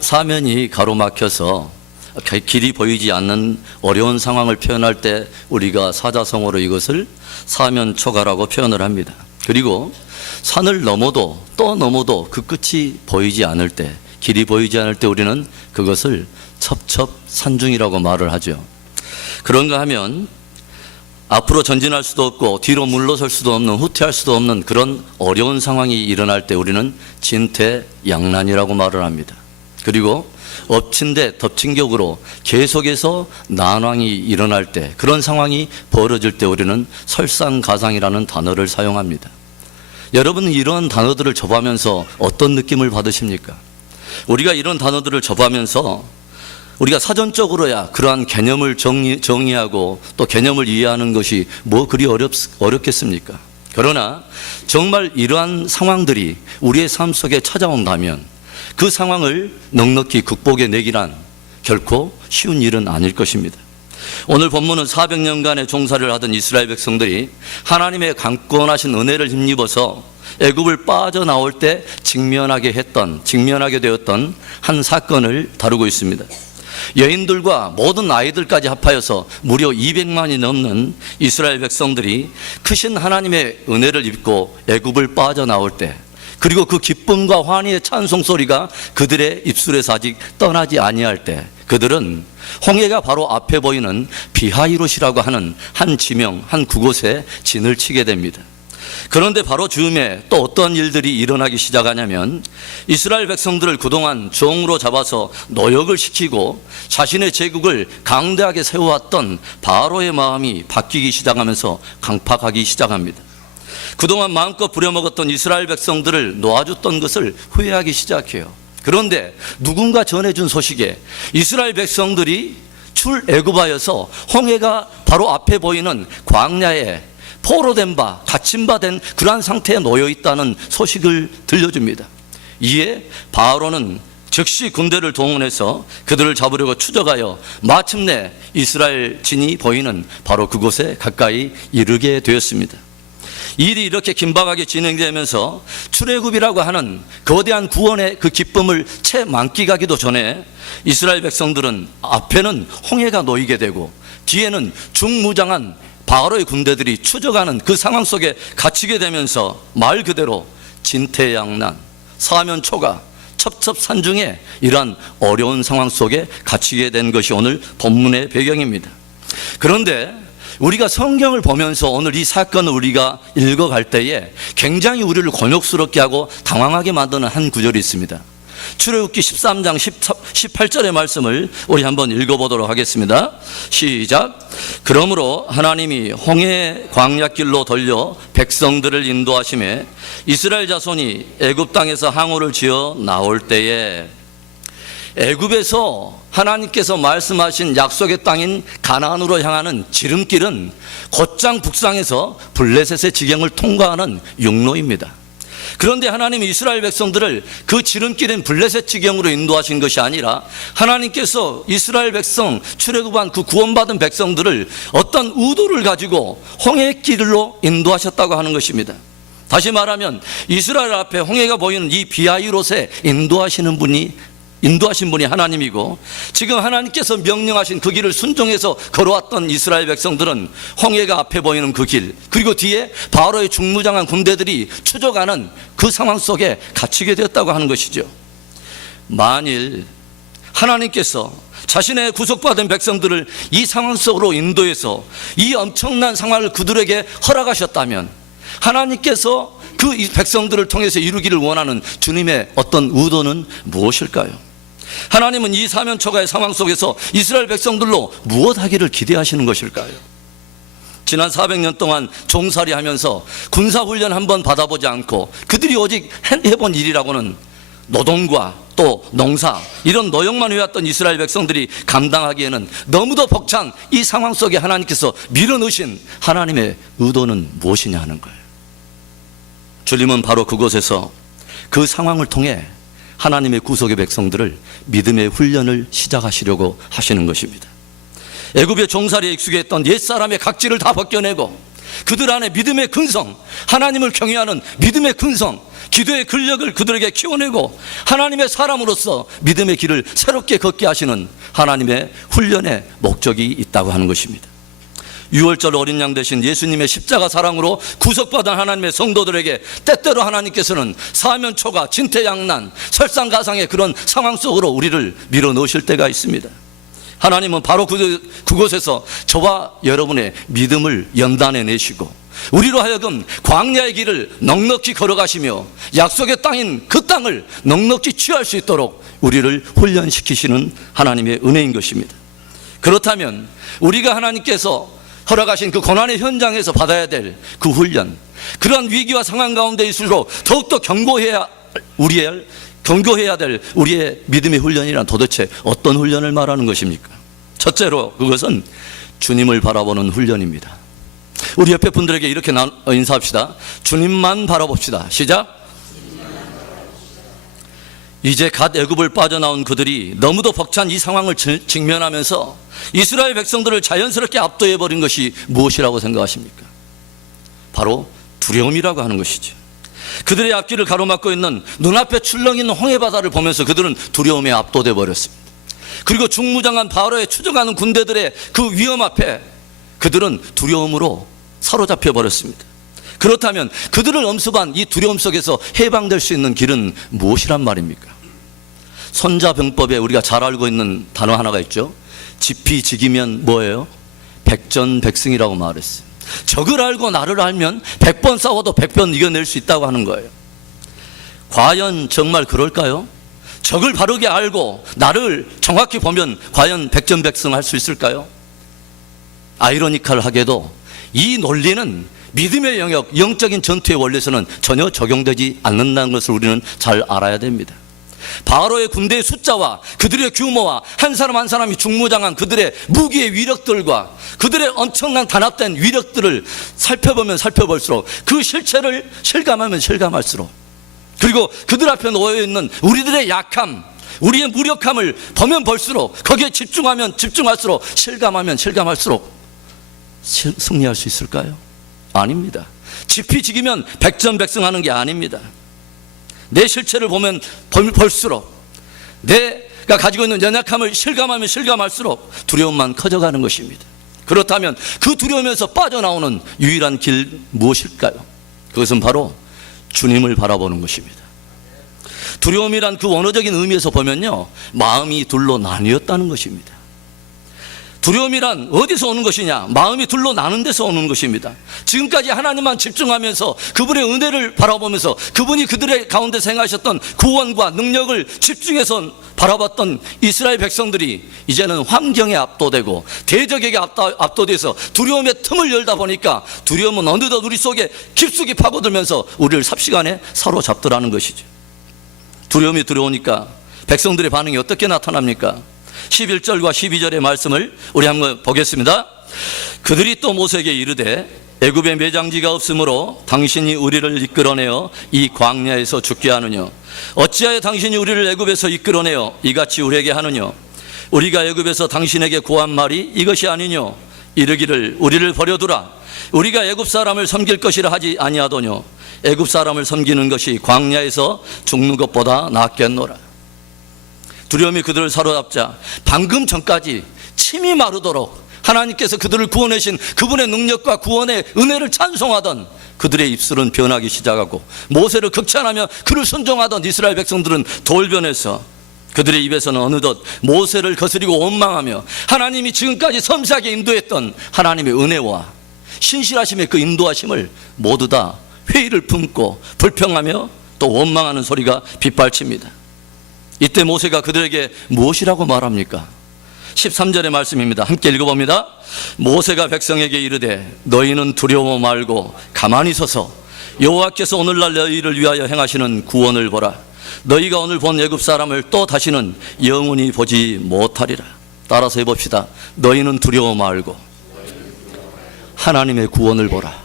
사면이 가로막혀서 길이 보이지 않는 어려운 상황을 표현할 때 우리가 사자성어로 이것을 사면초가라고 표현을 합니다. 그리고 산을 넘어도 또 넘어도 그 끝이 보이지 않을 때, 길이 보이지 않을 때 우리는 그것을 첩첩산중이라고 말을 하죠. 그런가 하면 앞으로 전진할 수도 없고 뒤로 물러설 수도 없는, 후퇴할 수도 없는 그런 어려운 상황이 일어날 때 우리는 진퇴양난이라고 말을 합니다. 그리고 엎친 데 덮친 격으로 계속해서 난황이 일어날 때, 그런 상황이 벌어질 때 우리는 설상가상이라는 단어를 사용합니다. 여러분은 이런 단어들을 접하면서 어떤 느낌을 받으십니까? 우리가 이런 단어들을 접하면서 우리가 사전적으로야 그러한 개념을 정의하고 또 개념을 이해하는 것이 뭐 그리 어렵겠습니까? 그러나 정말 이러한 상황들이 우리의 삶 속에 찾아온다면 그 상황을 넉넉히 극복해내기란 결코 쉬운 일은 아닐 것입니다. 오늘 본문은 400년간의 종살이를 하던 이스라엘 백성들이 하나님의 강권하신 은혜를 힘입어서 애굽을 빠져나올 때 직면하게 되었던 한 사건을 다루고 있습니다. 여인들과 모든 아이들까지 합하여서 무려 200만이 넘는 이스라엘 백성들이 크신 하나님의 은혜를 입고 애굽을 빠져나올 때, 그리고 그 기쁨과 환희의 찬송 소리가 그들의 입술에서 아직 떠나지 아니할 때, 그들은 홍해가 바로 앞에 보이는 비하이롯이라고 하는 한 지명, 한 그곳에 진을 치게 됩니다. 그런데 바로 즈음에 또 어떤 일들이 일어나기 시작하냐면, 이스라엘 백성들을 그동안 종으로 잡아서 노역을 시키고 자신의 제국을 강대하게 세워왔던 바로의 마음이 바뀌기 시작하면서 강팍하기 시작합니다. 그동안 마음껏 부려먹었던 이스라엘 백성들을 놓아줬던 것을 후회하기 시작해요. 그런데 누군가 전해준 소식에 이스라엘 백성들이 출애굽하여서 홍해가 바로 앞에 보이는 광야에 포로된 바, 갇힌 바 된 그러한 상태에 놓여 있다는 소식을 들려줍니다. 이에 바로는 즉시 군대를 동원해서 그들을 잡으려고 추적하여 마침내 이스라엘 진이 보이는 바로 그곳에 가까이 이르게 되었습니다. 일이 이렇게 긴박하게 진행되면서 출애굽이라고 하는 거대한 구원의 그 기쁨을 채 만끽하기도 전에 이스라엘 백성들은 앞에는 홍해가 놓이게 되고 뒤에는 중무장한 바로의 군대들이 추적하는 그 상황 속에 갇히게 되면서 말 그대로 진퇴양난, 사면초가, 첩첩산중의 이러한 어려운 상황 속에 갇히게 된 것이 오늘 본문의 배경입니다. 그런데 우리가 성경을 보면서 오늘 이 사건을 우리가 읽어갈 때에 굉장히 우리를 곤욕스럽게 하고 당황하게 만드는 한 구절이 있습니다. 출애굽기 13장 18절의 말씀을 우리 한번 읽어보도록 하겠습니다. 시작. 그러므로 하나님이 홍해 광야길로 돌려 백성들을 인도하시매 이스라엘 자손이 애굽 땅에서 항우를 지어 나올 때에, 애굽에서 하나님께서 말씀하신 약속의 땅인 가나안으로 향하는 지름길은 곧장 북상에서 블레셋의 지경을 통과하는 육로입니다. 그런데 하나님이 이스라엘 백성들을 그 지름길인 블레셋 지경으로 인도하신 것이 아니라 하나님께서 이스라엘 백성, 출애굽한 그 구원받은 백성들을 어떤 의도를 가지고 홍해길로 인도하셨다고 하는 것입니다. 다시 말하면 이스라엘 앞에 홍해가 보이는 이 비하이롯에 인도하신 분이 하나님이고, 지금 하나님께서 명령하신 그 길을 순종해서 걸어왔던 이스라엘 백성들은 홍해가 앞에 보이는 그 길, 그리고 뒤에 바로의 중무장한 군대들이 추적하는 그 상황 속에 갇히게 되었다고 하는 것이죠. 만일 하나님께서 자신의 구속받은 백성들을 이 상황 속으로 인도해서 이 엄청난 상황을 그들에게 허락하셨다면 하나님께서 그 백성들을 통해서 이루기를 원하는 주님의 어떤 의도는 무엇일까요? 하나님은 이 사면초가의 상황 속에서 이스라엘 백성들로 무엇 하기를 기대하시는 것일까요? 지난 400년 동안 종살이하면서 군사훈련 한번 받아보지 않고 그들이 오직 해본 일이라고는 노동과 또 농사, 이런 노역만 해왔던 이스라엘 백성들이 감당하기에는 너무도 벅찬 이 상황 속에 하나님께서 밀어넣으신 하나님의 의도는 무엇이냐 하는 거예요. 주님은 바로 그곳에서 그 상황을 통해 하나님의 구속의 백성들을 믿음의 훈련을 시작하시려고 하시는 것입니다. 애굽의 종살이에 익숙했던 옛사람의 각질을 다 벗겨내고 그들 안에 믿음의 근성, 하나님을 경외하는 믿음의 근성, 기도의 근력을 그들에게 키워내고 하나님의 사람으로서 믿음의 길을 새롭게 걷게 하시는 하나님의 훈련의 목적이 있다고 하는 것입니다. 유월절 어린 양 되신 예수님의 십자가 사랑으로 구속받은 하나님의 성도들에게 때때로 하나님께서는 사면초가, 진퇴양난, 설상가상의 그런 상황 속으로 우리를 밀어넣으실 때가 있습니다. 하나님은 바로 그곳에서 저와 여러분의 믿음을 연단해 내시고 우리로 하여금 광야의 길을 넉넉히 걸어가시며 약속의 땅인 그 땅을 넉넉히 취할 수 있도록 우리를 훈련시키시는 하나님의 은혜인 것입니다. 그렇다면 우리가 하나님께서 허락하신 그 고난의 현장에서 받아야 될 그 훈련, 그러한 위기와 상황 가운데 있을수록 더욱더 견고해야 될 우리의 믿음의 훈련이란 도대체 어떤 훈련을 말하는 것입니까? 첫째로 그것은 주님을 바라보는 훈련입니다. 우리 옆에 분들에게 이렇게 인사합시다. 주님만 바라봅시다. 시작. 이제 갓 애굽을 빠져나온 그들이 너무도 벅찬 이 상황을 직면하면서 이스라엘 백성들을 자연스럽게 압도해버린 것이 무엇이라고 생각하십니까? 바로 두려움이라고 하는 것이죠. 그들의 앞길을 가로막고 있는 눈앞에 출렁 있는 홍해바다를 보면서 그들은 두려움에 압도돼 버렸습니다. 그리고 중무장한 바로에 추적하는 군대들의 그 위험 앞에 그들은 두려움으로 사로잡혀 버렸습니다. 그렇다면 그들을 엄습한 이 두려움 속에서 해방될 수 있는 길은 무엇이란 말입니까? 손자병법에 우리가 잘 알고 있는 단어 하나가 있죠. 지피지기면 뭐예요? 백전백승이라고 말했어요. 적을 알고 나를 알면 100번 싸워도 100번 이겨낼 수 있다고 하는 거예요. 과연 정말 그럴까요? 적을 바르게 알고 나를 정확히 보면 과연 백전백승할 수 있을까요? 아이러니컬하게도 이 논리는 믿음의 영역, 영적인 전투의 원리에서는 전혀 적용되지 않는다는 것을 우리는 잘 알아야 됩니다. 바로의 군대의 숫자와 그들의 규모와 한 사람 한 사람이 중무장한 그들의 무기의 위력들과 그들의 엄청난 단합된 위력들을 살펴보면 살펴볼수록 그 실체를 실감하면 실감할수록 그리고 그들 앞에 놓여있는 우리들의 약함, 우리의 무력함을 보면 볼수록 거기에 집중하면 집중할수록 실감하면 실감할수록 승리할 수 있을까요? 아닙니다. 지피지기면 백전백승하는 게 아닙니다. 내 실체를 보면 볼수록 내가 가지고 있는 연약함을 실감하면 실감할수록 두려움만 커져가는 것입니다. 그렇다면 그 두려움에서 빠져나오는 유일한 길 무엇일까요? 그것은 바로 주님을 바라보는 것입니다. 두려움이란 그 원어적인 의미에서 보면요, 마음이 둘로 나뉘었다는 것입니다. 두려움이란 어디서 오는 것이냐? 마음이 둘로 나눈 데서 오는 것입니다. 지금까지 하나님만 집중하면서 그분의 은혜를 바라보면서 그분이 그들의 가운데 행하셨던 구원과 능력을 집중해서 바라봤던 이스라엘 백성들이 이제는 환경에 압도되고 대적에게 압도돼서 두려움의 틈을 열다 보니까 두려움은 어느덧 우리 속에 깊숙이 파고들면서 우리를 삽시간에 사로잡더라는 것이죠. 두려움이 들어오니까 백성들의 반응이 어떻게 나타납니까? 11절과 12절의 말씀을 우리 한번 보겠습니다. 그들이 또 모세에게 이르되 애굽에 매장지가 없으므로 당신이 우리를 이끌어내어 이 광야에서 죽게 하느냐? 어찌하여 당신이 우리를 애굽에서 이끌어내어 이같이 우리에게 하느냐? 우리가 애굽에서 당신에게 고한 말이 이것이 아니뇨? 이르기를 우리를 버려두라. 우리가 애굽 사람을 섬길 것이라 하지 아니하더뇨? 애굽 사람을 섬기는 것이 광야에서 죽는 것보다 낫겠노라. 두려움이 그들을 사로잡자 방금 전까지 침이 마르도록 하나님께서 그들을 구원하신 그분의 능력과 구원의 은혜를 찬송하던 그들의 입술은 변하기 시작하고 모세를 극찬하며 그를 순종하던 이스라엘 백성들은 돌변해서 그들의 입에서는 어느덧 모세를 거스리고 원망하며 하나님이 지금까지 섬세하게 인도했던 하나님의 은혜와 신실하심의 그 인도하심을 모두 다 회의를 품고 불평하며 또 원망하는 소리가 빗발칩니다. 이때 모세가 그들에게 무엇이라고 말합니까? 13절의 말씀입니다. 함께 읽어봅니다. 모세가 백성에게 이르되 너희는 두려워 말고 가만히 서서 여호와께서 오늘날 너희를 위하여 행하시는 구원을 보라. 너희가 오늘 본 애굽 사람을 또 다시는 영원히 보지 못하리라. 따라서 해봅시다. 너희는 두려워 말고 하나님의 구원을 보라.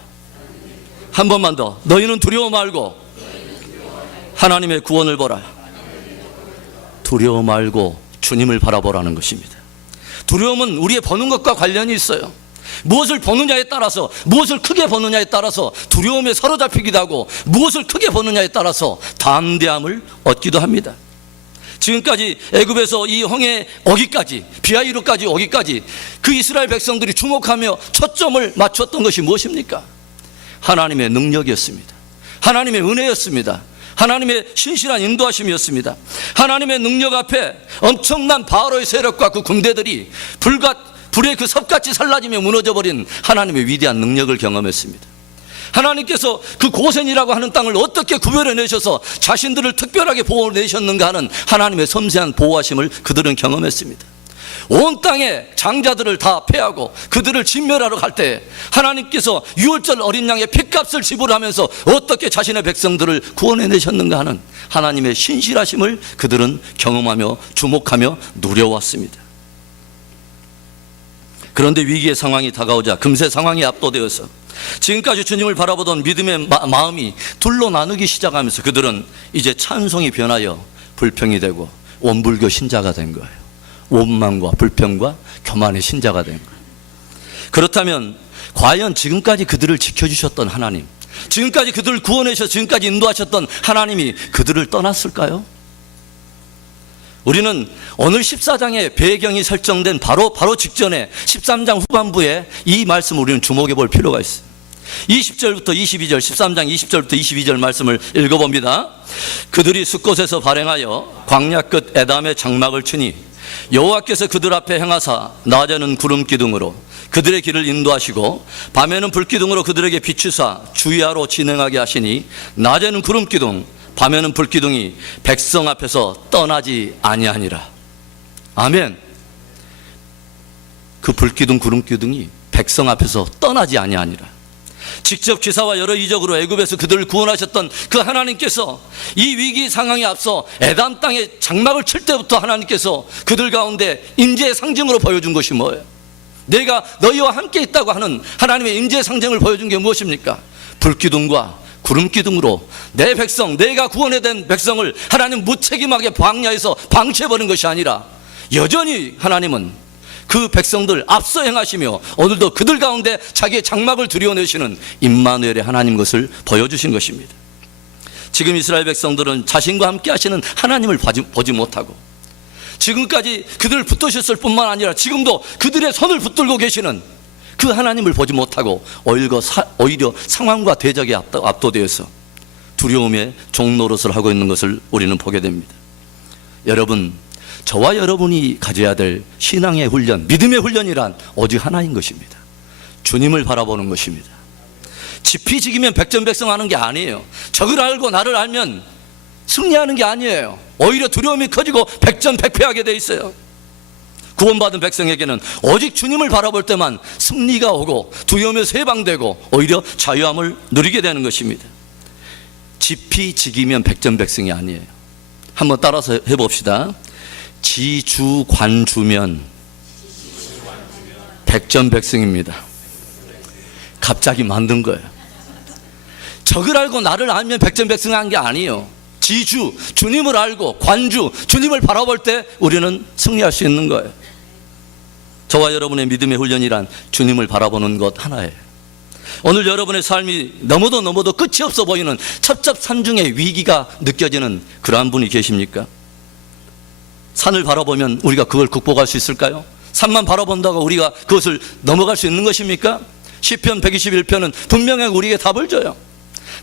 한 번만 더. 너희는 두려워 말고 하나님의 구원을 보라. 두려워 말고 주님을 바라보라는 것입니다. 두려움은 우리의 보는 것과 관련이 있어요. 무엇을 보느냐에 따라서, 무엇을 크게 보느냐에 따라서 두려움에 사로잡히기도 하고, 무엇을 크게 보느냐에 따라서 담대함을 얻기도 합니다. 지금까지 애굽에서 이 홍해 오기까지, 비하이로까지 오기까지 그 이스라엘 백성들이 주목하며 초점을 맞췄던 것이 무엇입니까? 하나님의 능력이었습니다. 하나님의 은혜였습니다. 하나님의 신실한 인도하심이었습니다. 하나님의 능력 앞에 엄청난 바로의 세력과 그 군대들이 불의 그 섭같이 살라지며 무너져버린 하나님의 위대한 능력을 경험했습니다. 하나님께서 그 고센이라고 하는 땅을 어떻게 구별해내셔서 자신들을 특별하게 보호내셨는가 하는 하나님의 섬세한 보호하심을 그들은 경험했습니다. 온 땅의 장자들을 다 패하고 그들을 진멸하러 갈 때 하나님께서 유월절 어린 양의 핏값을 지불하면서 어떻게 자신의 백성들을 구원해내셨는가 하는 하나님의 신실하심을 그들은 경험하며 주목하며 누려왔습니다. 그런데 위기의 상황이 다가오자 금세 상황이 압도되어서 지금까지 주님을 바라보던 믿음의 마음이 둘로 나누기 시작하면서 그들은 이제 찬송이 변하여 불평이 되고 원불교 신자가 된 거예요. 원망과 불평과 교만의 신자가 된 거예요. 그렇다면 과연 지금까지 그들을 지켜주셨던 하나님, 지금까지 그들을 구원하셔서 지금까지 인도하셨던 하나님이 그들을 떠났을까요? 우리는 오늘 14장의 배경이 설정된 바로 직전에 13장 후반부에 이 말씀을 우리는 주목해 볼 필요가 있어요. 20절부터 22절, 13장 20절부터 22절 말씀을 읽어봅니다. 그들이 숫곳에서 발행하여 광야 끝 에담의 장막을 치니 여호와께서 그들 앞에 행하사 낮에는 구름 기둥으로 그들의 길을 인도하시고 밤에는 불기둥으로 그들에게 비추사 주야로 진행하게 하시니 낮에는 구름 기둥 밤에는 불기둥이 백성 앞에서 떠나지 아니하니라. 아멘. 그 불기둥 구름기둥이 백성 앞에서 떠나지 아니하니라. 직접 기사와 여러 이적으로 애굽에서 그들을 구원하셨던 그 하나님께서 이 위기 상황에 앞서 에담 땅에 장막을 칠 때부터 하나님께서 그들 가운데 인재의 상징으로 보여준 것이 뭐예요? 내가 너희와 함께 있다고 하는 하나님의 인재의 상징을 보여준 게 무엇입니까? 불기둥과 구름기둥으로 내 백성, 내가 구원해낸 백성을 하나님 무책임하게 광야에서 방치해버린 것이 아니라 여전히 하나님은 그 백성들 앞서 행하시며 오늘도 그들 가운데 자기의 장막을 들여내시는 임마누엘의 하나님 것을 보여주신 것입니다. 지금 이스라엘 백성들은 자신과 함께 하시는 하나님을 보지 못하고 지금까지 그들을 붙드셨을 뿐만 아니라 지금도 그들의 손을 붙들고 계시는 그 하나님을 보지 못하고 오히려 상황과 대적에 압도되어서 두려움의 종노릇을 하고 있는 것을 우리는 보게 됩니다. 여러분, 저와 여러분이 가져야 될 신앙의 훈련, 믿음의 훈련이란 오직 하나인 것입니다. 주님을 바라보는 것입니다. 지피지기면 백전백승하는 게 아니에요. 적을 알고 나를 알면 승리하는 게 아니에요. 오히려 두려움이 커지고 백전백패하게 돼 있어요. 구원받은 백성에게는 오직 주님을 바라볼 때만 승리가 오고 두려움에서 해방되고 오히려 자유함을 누리게 되는 것입니다. 지피지기면 백전백승이 아니에요. 한번 따라서 해봅시다. 지주관주면 백전백승입니다. 갑자기 만든 거예요. 적을 알고 나를 알면 백전백승한 게 아니에요. 지주, 주님을 알고 관주, 주님을 바라볼 때 우리는 승리할 수 있는 거예요. 저와 여러분의 믿음의 훈련이란 주님을 바라보는 것 하나예요. 오늘 여러분의 삶이 너무도 끝이 없어 보이는 첩첩산중의 위기가 느껴지는 그러한 분이 계십니까? 산을 바라보면 우리가 그걸 극복할 수 있을까요? 산만 바라본다고 우리가 그것을 넘어갈 수 있는 것입니까? 시편 121편은 분명히 우리에게 답을 줘요.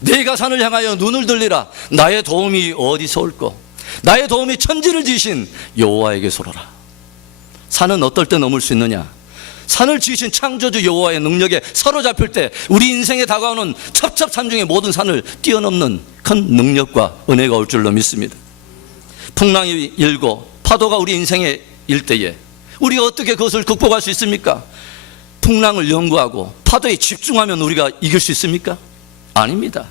내가 산을 향하여 눈을 들리라. 나의 도움이 어디서 올꼬? 나의 도움이 천지를 지으신 여호와에게서로라. 산은 어떨 때 넘을 수 있느냐? 산을 지으신 창조주 여호와의 능력에 사로잡힐 때 우리 인생에 다가오는 첩첩산중의 모든 산을 뛰어넘는 큰 능력과 은혜가 올 줄로 믿습니다. 풍랑이 일고 파도가 우리 인생에 일 때에 우리가 어떻게 그것을 극복할 수 있습니까? 풍랑을 연구하고 파도에 집중하면 우리가 이길 수 있습니까? 아닙니다.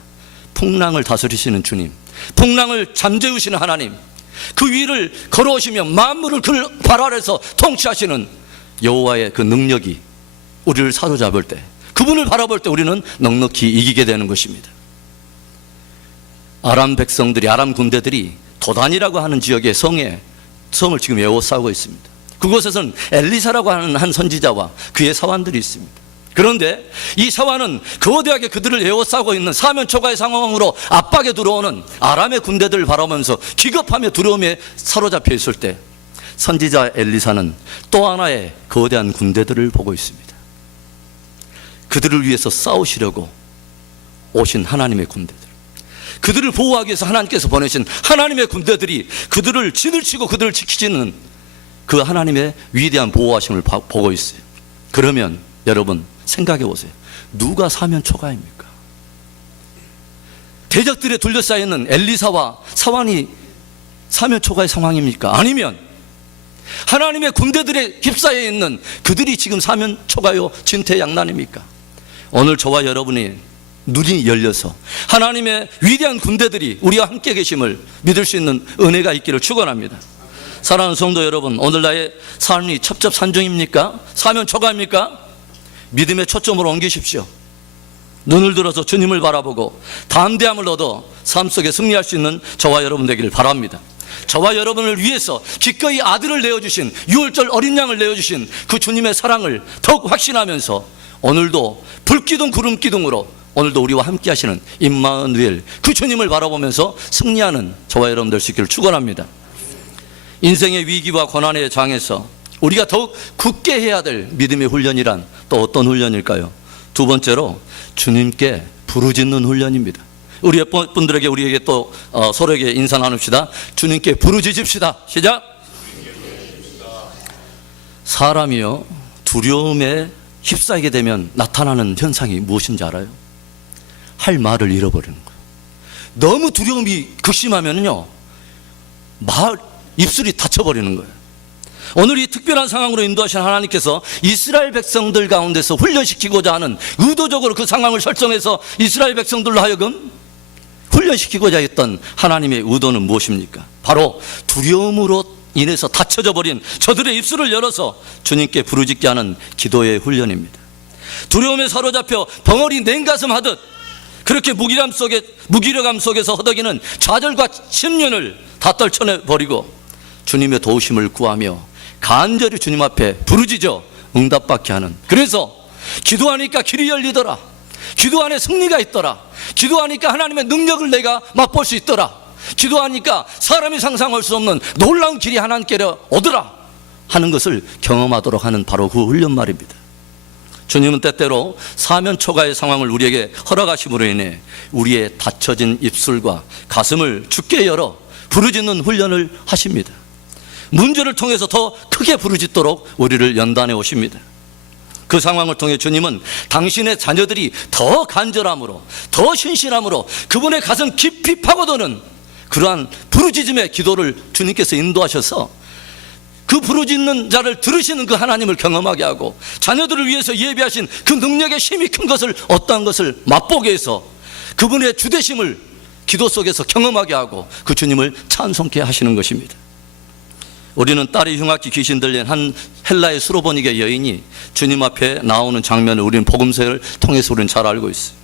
풍랑을 다스리시는 주님, 풍랑을 잠재우시는 하나님, 그 위를 걸어오시며 만물을 그 발 아래서 통치하시는 여호와의 그 능력이 우리를 사로잡을 때, 그분을 바라볼 때 우리는 넉넉히 이기게 되는 것입니다. 아람 백성들이, 아람 군대들이 도단이라고 하는 지역의 성을 지금 에워싸고 있습니다. 그곳에서는 엘리사라고 하는 한 선지자와 그의 사환들이 있습니다. 그런데 이 사환은 거대하게 그들을 에워싸고 있는 사면 초가의 상황으로 압박에 들어오는 아람의 군대들을 바라보면서 기겁하며 두려움에 사로잡혀 있을 때 선지자 엘리사는 또 하나의 거대한 군대들을 보고 있습니다. 그들을 위해서 싸우시려고 오신 하나님의 군대들, 그들을 보호하기 위해서 하나님께서 보내신 하나님의 군대들이 그들을 진을 치고 그들을 지키시는 그 하나님의 위대한 보호하심을 보고 있어요. 그러면 여러분 생각해 보세요. 누가 사면 초가입니까? 대적들에 둘러싸여 있는 엘리사와 사환이 사면 초가의 상황입니까? 아니면 하나님의 군대들에 휩싸여 있는 그들이 지금 사면 초가요 진퇴양난입니까? 오늘 저와 여러분이 눈이 열려서 하나님의 위대한 군대들이 우리와 함께 계심을 믿을 수 있는 은혜가 있기를 축원합니다. 사랑하는 성도 여러분, 오늘 나의 삶이 첩첩산중입니까? 사면 초가입니까? 믿음의 초점을 옮기십시오. 눈을 들어서 주님을 바라보고 담대함을 얻어 삶 속에 승리할 수 있는 저와 여러분 되기를 바랍니다. 저와 여러분을 위해서 기꺼이 아들을 내어주신, 유월절 어린 양을 내어주신 그 주님의 사랑을 더욱 확신하면서 오늘도 불기둥 구름기둥으로 오늘도 우리와 함께 하시는 임마누엘 그 주님을 바라보면서 승리하는 저와 여러분 될 수 있기를 축원합니다. 인생의 위기와 고난의 장에서 우리가 더욱 굳게 해야 될 믿음의 훈련이란 또 어떤 훈련일까요? 두 번째로 주님께 부르짖는 훈련입니다. 우리 분들에게 우리에게 또 서로에게 인사 나눕시다. 주님께 부르짖읍시다. 시작. 사람이요 두려움에 휩싸이게 되면 나타나는 현상이 무엇인지 알아요? 할 말을 잃어버리는 거예요. 너무 두려움이 극심하면요 입술이 닫혀버리는 거예요. 오늘 이 특별한 상황으로 인도하신 하나님께서 이스라엘 백성들 가운데서 훈련시키고자 하는, 의도적으로 그 상황을 설정해서 이스라엘 백성들로 하여금 훈련시키고자 했던 하나님의 의도는 무엇입니까? 바로 두려움으로 인해서 닫혀져 버린 저들의 입술을 열어서 주님께 부르짖게 하는 기도의 훈련입니다. 두려움에 사로잡혀 벙어리 냉가슴 하듯 그렇게 무기력감 속에서 허덕이는 좌절과 침륜을 다 떨쳐내버리고 주님의 도우심을 구하며 간절히 주님 앞에 부르짖어 응답받게 하는, 그래서 기도하니까 길이 열리더라, 기도 안에 승리가 있더라, 기도하니까 하나님의 능력을 내가 맛볼 수 있더라, 기도하니까 사람이 상상할 수 없는 놀라운 길이 하나님께로 오더라 하는 것을 경험하도록 하는 바로 그 훈련 말입니다. 주님은 때때로 사면 초가의 상황을 우리에게 허락하심으로 인해 우리의 닫혀진 입술과 가슴을 주께 열어 부르짖는 훈련을 하십니다. 문제를 통해서 더 크게 부르짖도록 우리를 연단해 오십니다. 그 상황을 통해 주님은 당신의 자녀들이 더 간절함으로, 더 신실함으로 그분의 가슴 깊이 파고드는 그러한 부르짖음의 기도를 주님께서 인도하셔서 그 부르짖는 자를 들으시는 그 하나님을 경험하게 하고 자녀들을 위해서 예비하신 그 능력의 힘이 큰 것을, 어떠한 것을 맛보게 해서 그분의 주되심을 기도 속에서 경험하게 하고 그 주님을 찬송케 하시는 것입니다. 우리는 딸이 흉악히 귀신 들린 한 헬라의 수로보니게 여인이 주님 앞에 나오는 장면을 우리는 복음서를 통해서 우리는 잘 알고 있어요.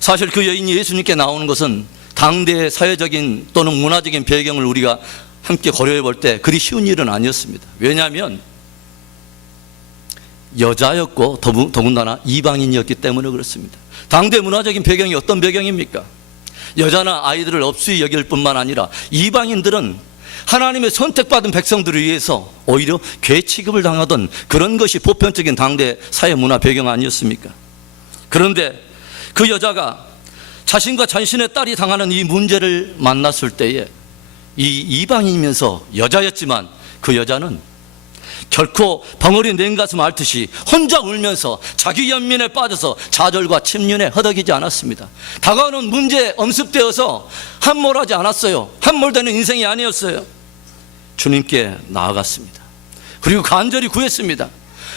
사실 그 여인이 예수님께 나오는 것은 당대의 사회적인 또는 문화적인 배경을 우리가 함께 고려해 볼 때 그리 쉬운 일은 아니었습니다. 왜냐하면 여자였고 더군다나 이방인이었기 때문에 그렇습니다. 당대 문화적인 배경이 어떤 배경입니까? 여자나 아이들을 업수히 여길 뿐만 아니라 이방인들은 하나님의 선택받은 백성들을 위해서 오히려 괴 취급을 당하던 그런 것이 보편적인 당대 사회 문화 배경 아니었습니까? 그런데 그 여자가 자신과 자신의 딸이 당하는 이 문제를 만났을 때에 이 이방인이면서 여자였지만 그 여자는 결코 벙어리 냉가슴 앓듯이 혼자 울면서 자기 연민에 빠져서 좌절과 침륜에 허덕이지 않았습니다. 다가오는 문제에 엄습되어서 함몰하지 않았어요. 함몰되는 인생이 아니었어요. 주님께 나아갔습니다. 그리고 간절히 구했습니다.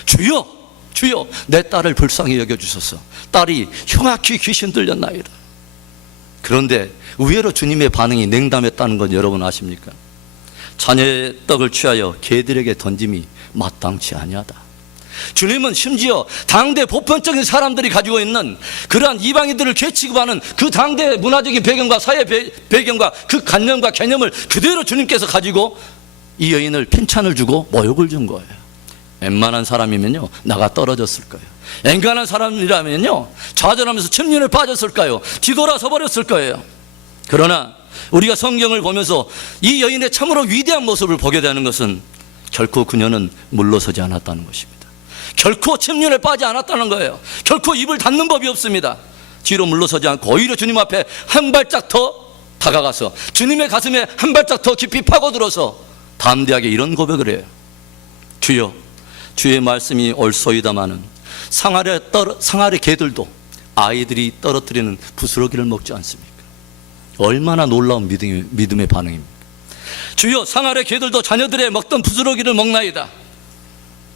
주여, 주여, 내 딸을 불쌍히 여겨주소서. 딸이 흉악히 귀신 들렸나이다. 그런데 의외로 주님의 반응이 냉담했다는 건 여러분 아십니까? 자녀의 떡을 취하여 개들에게 던짐이 마땅치 아니하다. 주님은 심지어 당대 보편적인 사람들이 가지고 있는 그러한 이방인들을 괴 취급하는 그 당대 문화적인 배경과 사회 배경과 그 관념과 개념을 그대로 주님께서 가지고 이 여인을 핀찬을 주고 모욕을 준 거예요. 웬만한 사람이면요 나가 떨어졌을 거예요. 엔간한 사람이라면요, 좌절하면서 침륜에 빠졌을까요? 뒤돌아서 버렸을 거예요. 그러나 우리가 성경을 보면서 이 여인의 참으로 위대한 모습을 보게 되는 것은 결코 그녀는 물러서지 않았다는 것입니다. 결코 침륜에 빠지지 않았다는 거예요. 결코 입을 닫는 법이 없습니다. 뒤로 물러서지 않고 오히려 주님 앞에 한 발짝 더 다가가서 주님의 가슴에 한 발짝 더 깊이 파고들어서 담대하게 이런 고백을 해요. 주여, 주의 말씀이 옳소이다마는 상아래 개들도 아이들이 떨어뜨리는 부스러기를 먹지 않습니까? 얼마나 놀라운 믿음의 반응입니까? 주여, 상아래 개들도 자녀들의 먹던 부스러기를 먹나이다.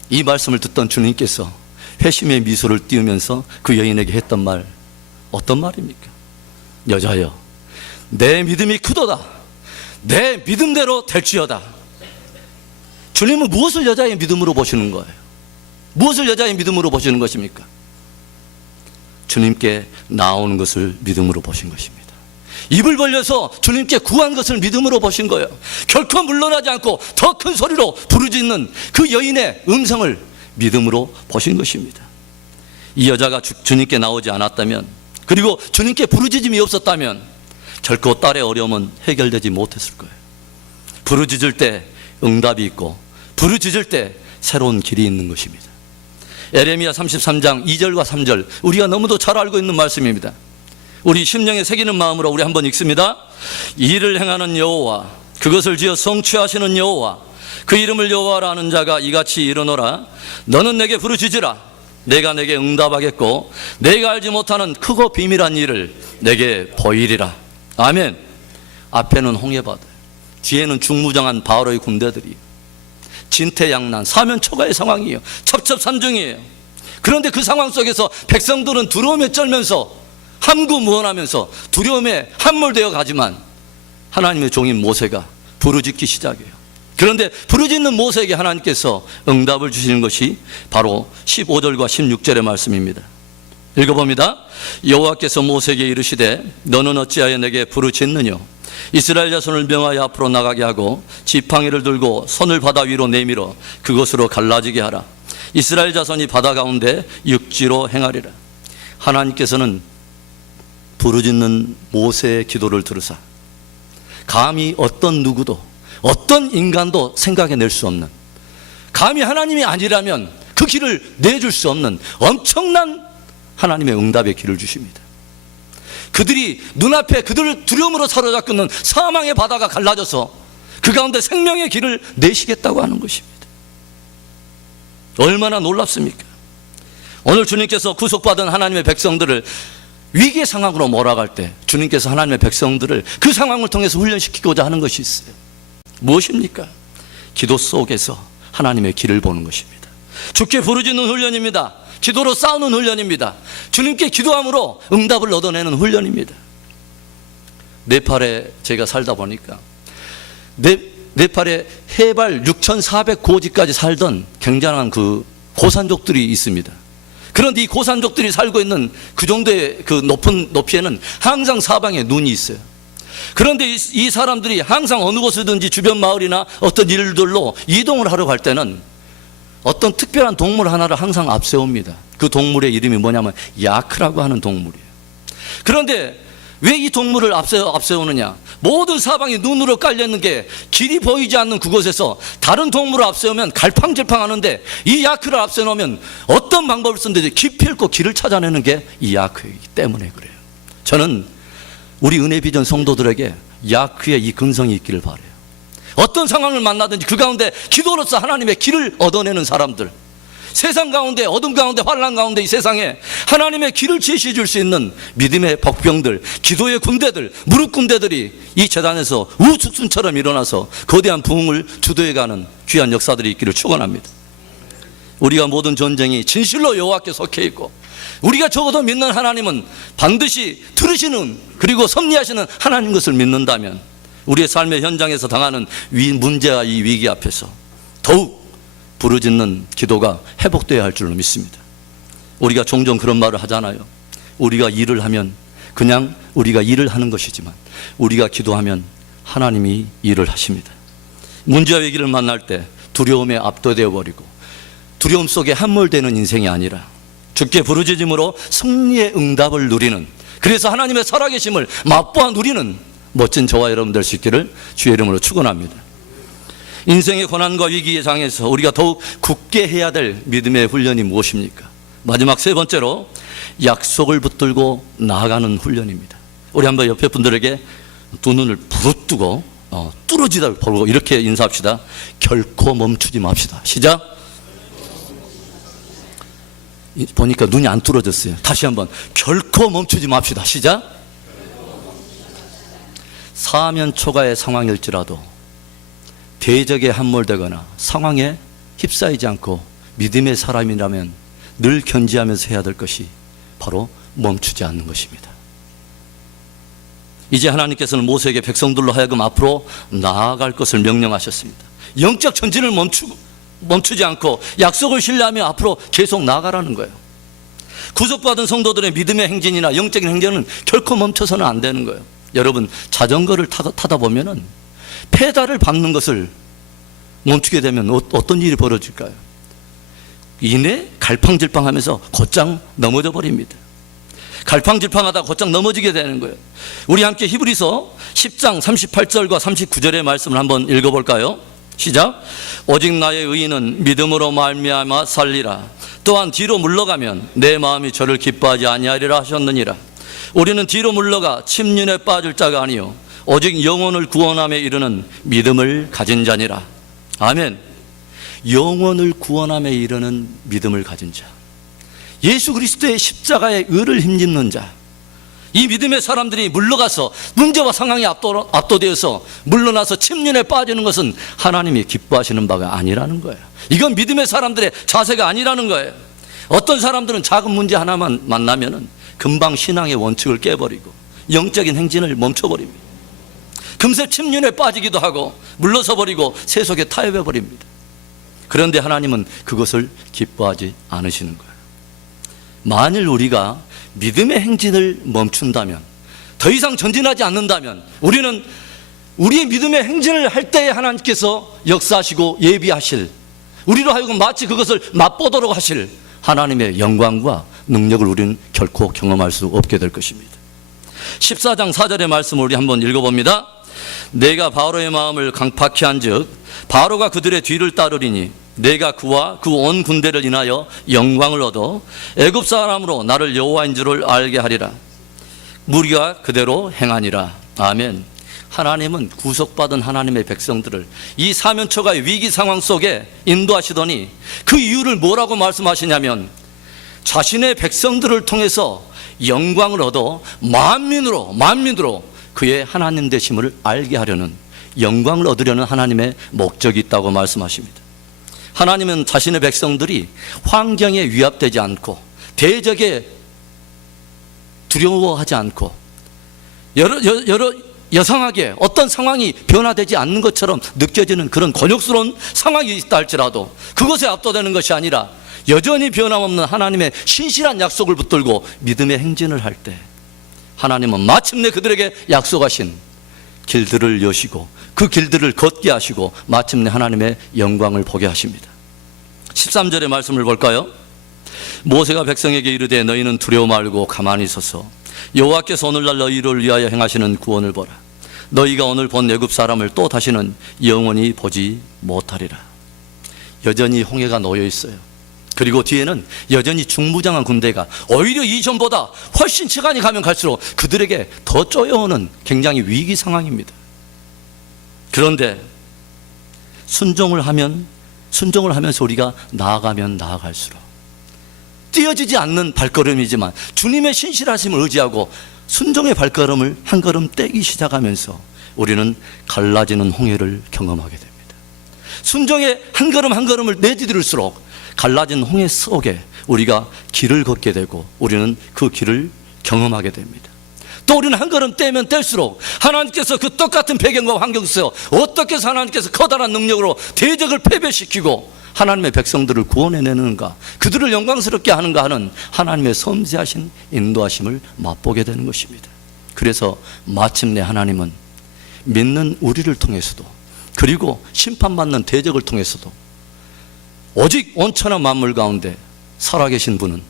이 말씀을 듣던 주님께서 회심의 미소를 띄우면서 그 여인에게 했던 말, 어떤 말입니까? 여자여, 내 믿음이 크도다. 내 믿음대로 될지어다. 주님은 무엇을 여자의 믿음으로 보시는 거예요? 무엇을 여자의 믿음으로 보시는 것입니까? 주님께 나오는 것을 믿음으로 보신 것입니다. 입을 벌려서 주님께 구한 것을 믿음으로 보신 거예요. 결코 물러나지 않고 더 큰 소리로 부르짖는 그 여인의 음성을 믿음으로 보신 것입니다. 이 여자가 주님께 나오지 않았다면, 그리고 주님께 부르짖음이 없었다면 결코 딸의 어려움은 해결되지 못했을 거예요. 부르짖을 때 응답이 있고 부르짖을 때 새로운 길이 있는 것입니다. 에레미야 33장 2절과 3절, 우리가 너무도 잘 알고 있는 말씀입니다. 우리 심령에 새기는 마음으로 우리 한번 읽습니다. 이를 행하는 여호와, 그것을 지어 성취하시는 여호와, 그 이름을 여호와라 하는 자가 이같이 이르노라. 너는 내게 부르짖으라. 내가 내게 응답하겠고 내가 알지 못하는 크고 비밀한 일을 내게 보이리라. 아멘. 앞에는 홍해바다, 뒤에는 중무장한 바로의 군대들이 진퇴양난, 사면초가의 상황이에요. 첩첩산중이에요. 그런데 그 상황 속에서 백성들은 두려움에 떨면서 함구무언하면서 두려움에 함몰되어 가지만 하나님의 종인 모세가 부르짖기 시작해요. 그런데 부르짖는 모세에게 하나님께서 응답을 주시는 것이 바로 15절과 16절의 말씀입니다. 읽어봅니다. 여호와께서 모세에게 이르시되 너는 어찌하여 내게 부르짖느냐? 이스라엘 자손을 명하여 앞으로 나가게 하고 지팡이를 들고 손을 바다 위로 내밀어 그것으로 갈라지게 하라. 이스라엘 자손이 바다 가운데 육지로 행하리라. 하나님께서는 부르짖는 모세의 기도를 들으사 감히 어떤 누구도, 어떤 인간도 생각해낼 수 없는, 감히 하나님이 아니라면 그 길을 내줄 수 없는 엄청난 하나님의 응답의 길을 주십니다. 그들이 눈앞에 그들을 두려움으로 사로잡고 있는 사망의 바다가 갈라져서 그 가운데 생명의 길을 내시겠다고 하는 것입니다. 얼마나 놀랍습니까? 오늘 주님께서 구속받은 하나님의 백성들을 위기의 상황으로 몰아갈 때 주님께서 하나님의 백성들을 그 상황을 통해서 훈련시키고자 하는 것이 있어요. 무엇입니까? 기도 속에서 하나님의 길을 보는 것입니다. 주께 부르짖는 훈련입니다. 기도로 싸우는 훈련입니다. 주님께 기도함으로 응답을 얻어내는 훈련입니다. 네팔에 제가 살다 보니까 네팔에 해발 6,400고지까지 살던 굉장한 그 고산족들이 있습니다. 그런데 이 고산족들이 살고 있는 그 정도의 그 높은 높이에는 항상 사방에 눈이 있어요. 그런데 이 사람들이 항상 어느 곳이든지 주변 마을이나 어떤 일들로 이동을 하러 갈 때는 어떤 특별한 동물 하나를 항상 앞세웁니다. 그 동물의 이름이 뭐냐면 야크라고 하는 동물이에요. 그런데 왜 이 동물을 앞세우느냐? 모든 사방이 눈으로 깔려있는 게 길이 보이지 않는 그곳에서 다른 동물을 앞세우면 갈팡질팡하는데 이 야크를 앞세우면 어떤 방법을 쓰든지 깊이 있고 길을 찾아내는 게 이 야크이기 때문에 그래요. 저는 우리 은혜비전 성도들에게 야크의 이 근성이 있기를 바라요. 어떤 상황을 만나든지 그 가운데 기도로서 하나님의 길을 얻어내는 사람들, 세상 가운데, 어둠 가운데, 환난 가운데 이 세상에 하나님의 길을 제시해 줄 수 있는 믿음의 복병들, 기도의 군대들, 무릎 군대들이 이 재단에서 우후죽순처럼 일어나서 거대한 부흥을 주도해가는 귀한 역사들이 있기를 축원합니다. 우리가 모든 전쟁이 진실로 여호와께 속해 있고 우리가 적어도 믿는 하나님은 반드시 들으시는, 그리고 섭리하시는 하나님 것을 믿는다면 우리의 삶의 현장에서 당하는 문제와 이 위기 앞에서 더욱 부르짖는 기도가 회복되어야 할 줄로 믿습니다. 우리가 종종 그런 말을 하잖아요. 우리가 일을 하면 그냥 우리가 일을 하는 것이지만 우리가 기도하면 하나님이 일을 하십니다. 문제와 위기를 만날 때 두려움에 압도되어 버리고 두려움 속에 함몰되는 인생이 아니라 주께 부르짖음으로 승리의 응답을 누리는, 그래서 하나님의 살아계심을 맛보아 누리는 멋진 저와 여러분 될 수 있기를 주의 이름으로 축원합니다. 인생의 고난과 위기의 장에서 우리가 더욱 굳게 해야 될 믿음의 훈련이 무엇입니까? 마지막 세 번째로 약속을 붙들고 나아가는 훈련입니다. 우리 한번 옆에 분들에게 두 눈을 부릅뜨고 뚫어지다 보고 이렇게 인사합시다. 결코 멈추지 맙시다. 시작. 보니까 눈이 안 뚫어졌어요. 다시 한번 결코 멈추지 맙시다. 시작. 사면초가의 상황일지라도 대적에 함몰되거나 상황에 휩싸이지 않고 믿음의 사람이라면 늘 견지하면서 해야 될 것이 바로 멈추지 않는 것입니다. 이제 하나님께서는 모세에게 백성들로 하여금 앞으로 나아갈 것을 명령하셨습니다. 영적 전진을 멈추지 않고 약속을 신뢰하며 앞으로 계속 나아가라는 거예요. 구속받은 성도들의 믿음의 행진이나 영적인 행진은 결코 멈춰서는 안 되는 거예요. 여러분, 자전거를 타다 보면은 페달을 밟는 것을 멈추게 되면 어떤 일이 벌어질까요? 이내 갈팡질팡하면서 곧장 넘어져 버립니다. 갈팡질팡하다 곧장 넘어지게 되는 거예요. 우리 함께 히브리서 10장 38절과 39절의 말씀을 한번 읽어볼까요? 시작. 오직 나의 의인은 믿음으로 말미암아 살리라. 또한 뒤로 물러가면 내 마음이 저를 기뻐하지 아니하리라 하셨느니라. 우리는 뒤로 물러가 침륜에 빠질 자가 아니요 오직 영혼을 구원함에 이르는 믿음을 가진 자니라. 아멘. 영혼을 구원함에 이르는 믿음을 가진 자, 예수 그리스도의 십자가의 의를 힘입는 자, 이 믿음의 사람들이 물러가서 문제와 상황에 압도되어서 물러나서 침륜에 빠지는 것은 하나님이 기뻐하시는 바가 아니라는 거예요. 이건 믿음의 사람들의 자세가 아니라는 거예요. 어떤 사람들은 작은 문제 하나만 만나면은 금방 신앙의 원칙을 깨버리고 영적인 행진을 멈춰버립니다. 금세 침륜에 빠지기도 하고 물러서 버리고 세속에 타협해 버립니다. 그런데 하나님은 그것을 기뻐하지 않으시는 거예요. 만일 우리가 믿음의 행진을 멈춘다면, 더 이상 전진하지 않는다면, 우리는 우리의 믿음의 행진을 할 때에 하나님께서 역사하시고 예비하실, 우리로 하여금 마치 그것을 맛보도록 하실 하나님의 영광과 능력을 우리는 결코 경험할 수 없게 될 것입니다. 14장 4절의 말씀을 우리 한번 읽어봅니다. 내가 바로의 마음을 강팍히 한즉 바로가 그들의 뒤를 따르리니 내가 그와 그 온 군대를 인하여 영광을 얻어 애굽 사람으로 나를 여호와인 줄을 알게 하리라. 무리가 그대로 행하니라. 아멘. 하나님은 구속받은 하나님의 백성들을 이 사면초가의 위기 상황 속에 인도하시더니 그 이유를 뭐라고 말씀하시냐면 자신의 백성들을 통해서 영광을 얻어 만민으로 그의 하나님 되심을 알게 하려는, 영광을 얻으려는 하나님의 목적이 있다고 말씀하십니다. 하나님은 자신의 백성들이 환경에 위압되지 않고 대적에 두려워하지 않고 여러 여상하게 어떤 상황이 변화되지 않는 것처럼 느껴지는 그런 곤욕스러운 상황이 있다 할지라도 그것에 압도되는 것이 아니라 여전히 변함없는 하나님의 신실한 약속을 붙들고 믿음의 행진을 할 때 하나님은 마침내 그들에게 약속하신 길들을 여시고 그 길들을 걷게 하시고 마침내 하나님의 영광을 보게 하십니다. 13절의 말씀을 볼까요? 모세가 백성에게 이르되 너희는 두려워 말고 가만히 서서 여호와께서 오늘날 너희를 위하여 행하시는 구원을 보라. 너희가 오늘 본 애굽 사람을 또 다시는 영원히 보지 못하리라. 여전히 홍해가 놓여 있어요. 그리고 뒤에는 여전히 중무장한 군대가 오히려 이전보다 훨씬 시간이 가면 갈수록 그들에게 더 쪼여오는 굉장히 위기 상황입니다. 그런데 순종을 하면서 우리가 나아가면 나아갈수록 띄어지지 않는 발걸음이지만 주님의 신실하심을 의지하고 순종의 발걸음을 한 걸음 떼기 시작하면서 우리는 갈라지는 홍해를 경험하게 됩니다. 순종의 한 걸음 한 걸음을 내디딜수록 갈라진 홍해 속에 우리가 길을 걷게 되고 우리는 그 길을 경험하게 됩니다. 또 우리는 한 걸음 떼면 뗄수록 하나님께서 그 똑같은 배경과 환경 속에서 어떻게 해서 하나님께서 커다란 능력으로 대적을 패배시키고 하나님의 백성들을 구원해내는가, 그들을 영광스럽게 하는가 하는 하나님의 섬세하신 인도하심을 맛보게 되는 것입니다. 그래서 마침내 하나님은 믿는 우리를 통해서도 그리고 심판받는 대적을 통해서도 오직 온천한 만물 가운데 살아계신 분은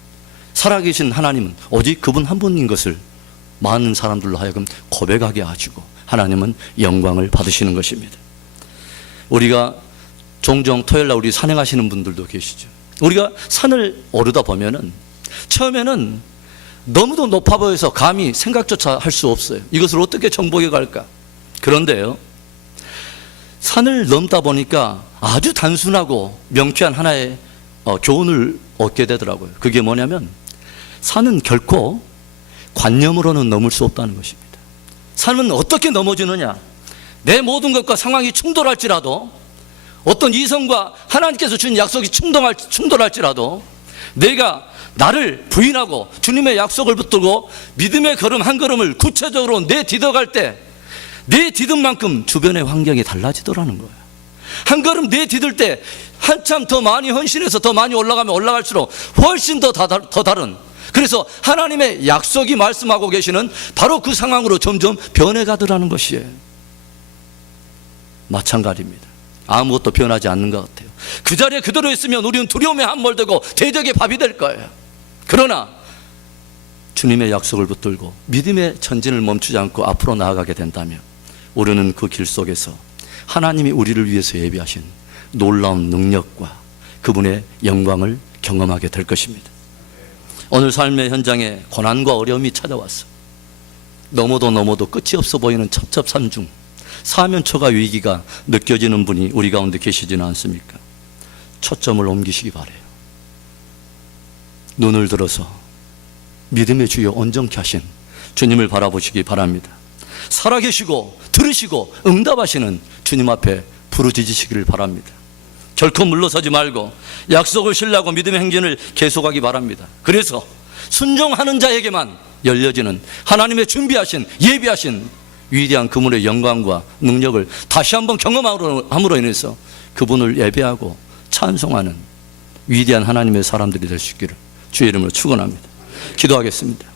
살아계신 하나님은 오직 그분 한 분인 것을 많은 사람들로 하여금 고백하게 하시고 하나님은 영광을 받으시는 것입니다. 우리가 종종 토요일날 우리 산행하시는 분들도 계시죠. 우리가 산을 오르다 보면은 처음에는 너무도 높아 보여서 감히 생각조차 할 수 없어요. 이것을 어떻게 정복해 갈까? 그런데요, 산을 넘다 보니까 아주 단순하고 명쾌한 하나의 교훈을 얻게 되더라고요. 그게 뭐냐면 산은 결코 관념으로는 넘을 수 없다는 것입니다. 산은 어떻게 넘어지느냐? 내 모든 것과 상황이 충돌할지라도, 어떤 이성과 하나님께서 주신 약속이 충돌할지라도 내가 나를 부인하고 주님의 약속을 붙들고 믿음의 걸음 한 걸음을 구체적으로 내딛어갈 때 내 디딜 만큼 주변의 환경이 달라지더라는 거예요. 한 걸음 내디딜 때 한참 더 많이 헌신해서 더 많이 올라가면 올라갈수록 훨씬 더 다른, 그래서 하나님의 약속이 말씀하고 계시는 바로 그 상황으로 점점 변해가더라는 것이에요. 마찬가지입니다. 아무것도 변하지 않는 것 같아요. 그 자리에 그대로 있으면 우리는 두려움에 함몰되고 대적의 밥이 될 거예요. 그러나 주님의 약속을 붙들고 믿음의 전진을 멈추지 않고 앞으로 나아가게 된다면 우리는 그 길 속에서 하나님이 우리를 위해서 예비하신 놀라운 능력과 그분의 영광을 경험하게 될 것입니다. 오늘 삶의 현장에 고난과 어려움이 찾아왔어. 넘어도 끝이 없어 보이는 첩첩산중, 사면초가 위기가 느껴지는 분이 우리 가운데 계시지는 않습니까? 초점을 옮기시기 바라요. 눈을 들어서 믿음의 주여 온전케 하신 주님을 바라보시기 바랍니다. 살아계시고 들으시고 응답하시는 주님 앞에 부르짖으시기를 바랍니다. 결코 물러서지 말고 약속을 신뢰하고 믿음의 행진을 계속하기 바랍니다. 그래서 순종하는 자에게만 열려지는 하나님의 준비하신 예비하신 위대한 그분의 영광과 능력을 다시 한번 경험함으로 인해서 그분을 예배하고 찬송하는 위대한 하나님의 사람들이 될 수 있기를 주의 이름으로 축원합니다. 기도하겠습니다.